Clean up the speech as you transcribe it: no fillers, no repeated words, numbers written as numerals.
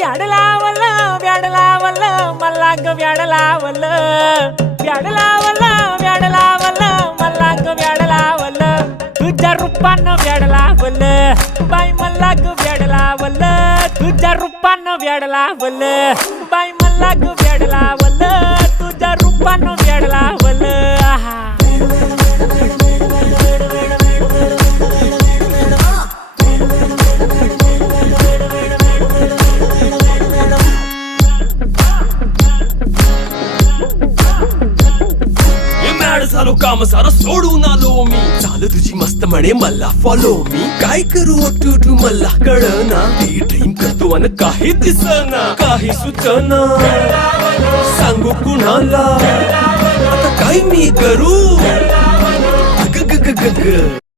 व्याड लावलं व्याड लावलं मला ग व्याड लावलं व्याड लावलं व्याड लावलं मला ग व्याड लावलं तुझ्या रूपानं व्याड लावलं बाई मला ग व्याड लावलं तुझ्या रूपानं व्याड लावलं बाई मला ग व्याड लावलं तुझ्या रूपानं व्याड लावलं आहा झालो काम सारं सोडून आलो मी चाल तुझी मस्त म्हणे मला फॉलो मी काय करू टू मला कळना ती ड्रीम करतो आणि काही दिसना काही सुचना सांगू कुणाला आता काय मी करू ग ग ग ग ग